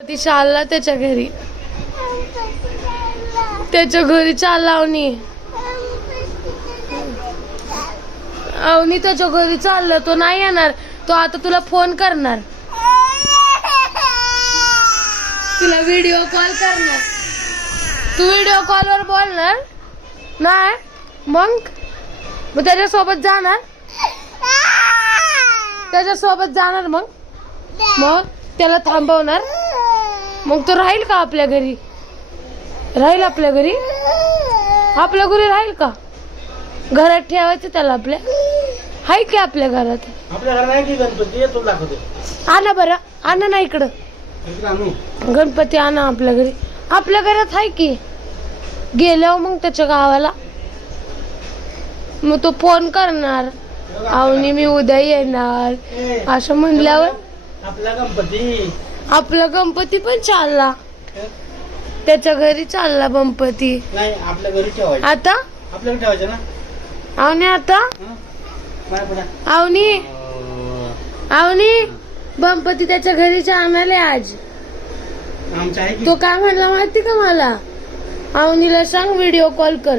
ती चालला त्याच्या घरी, त्याच्या घरी चालला अवनी त्याच्या घरी चाललं. तो नाही येणार, तो आता तुला फोन करणार, तुला व्हिडिओ कॉल करणार. तू व्हिडिओ कॉलवर बोलणार नाही, मग त्याच्यासोबत जाणार, त्याच्यासोबत जाणार. मग त्याला थांबवणार. मग तो राहील का आपल्या घरी? राहील आपल्या घरी? आपल्या घरी राहील का? घरात ठेवायचं त्याला आपल्या? हाय की आपल्या घरात? आपल्या घरात नाही की गणपती? येतो दाखवतो. आणा बरं, आणा ना इकडं गणपती, आणा आपल्या घरी. आपल्या घरात हाय की. गेल्यावर मग त्याच्या गावाला मग तो फोन करणार, अवनी मी उद्या येणार असं म्हणल्यावर आपला गणपती पण चालला, त्याच्या घरी चालला गणपती. नाही आपल्या घरी ठेवायचं. आता आपल्याकडे ठेवायचं ना अवनी. आता अवनी गणपती त्याच्या घरी जाणार आहे आज. तो काय म्हणला माहिती का मला? अवनीला सांग व्हिडिओ कॉल कर.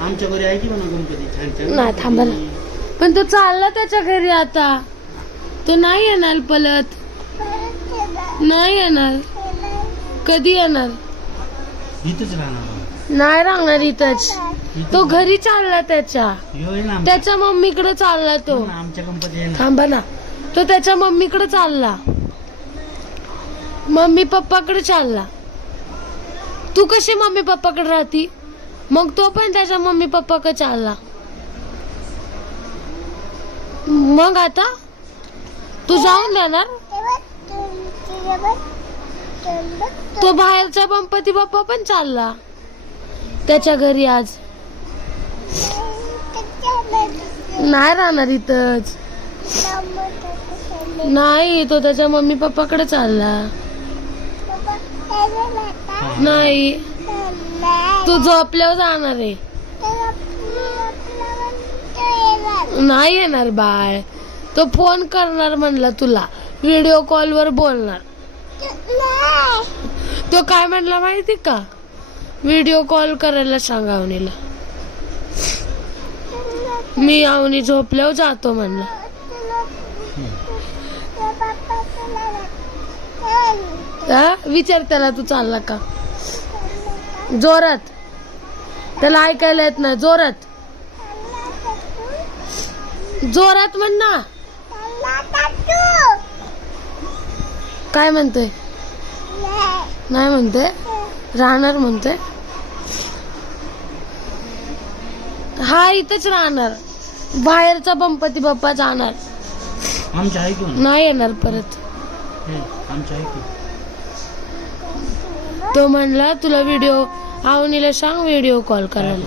आमच्या घरी आहे की गणपती? नाही थांबा ना, पण तो चालला त्याच्या घरी. आता तो नाही येणार, पलत नाही येणार. कधी येणार? इथंच राहणार. नाही राहणार इथंच. तो घरी चालला त्याच्या मम्मीकडे चालला. तो आमच्या गणपती थांबा ना, तो त्याच्या मम्मीकडे चालला, मम्मी पप्पाकडे चालला. तू कशी मम्मी पप्पाकडे राहती? मग तो पण त्याच्या मम्मी पप्पाकडे चालला. मग आता तू जाऊन देणार? तो बाहेरचा गणपती बाप्पा पण चालला त्याच्या घरी आज. नाही राहणार इथंच. नाही, तो त्याच्या मम्मी पप्पाकडे चालला. नाही, तू झोपल्यावर जाणार आहे. नाही येणार बाळ. तो फोन करणार म्हणला तुला, व्हिडिओ कॉलवर बोलणार. तो काय म्हणला माहिती का? व्हिडिओ कॉल करायला सांग अवनीला. मी अवनी झोपल्यावर जातो म्हणला. विचार त्याला तू चालला का? जोरात, त्याला ऐकायला येत नाही. जोरात जोरात म्हण ना. काय म्हणतोय? नाही म्हणते, राहणार म्हणते. हा इथंच राहणार. बाहेरचा गणपती बाप्पा जाणार नाही येणार परत. तो म्हणला तुला व्हिडिओ, अवनीला सांग व्हिडिओ कॉल करायला.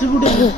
कुठे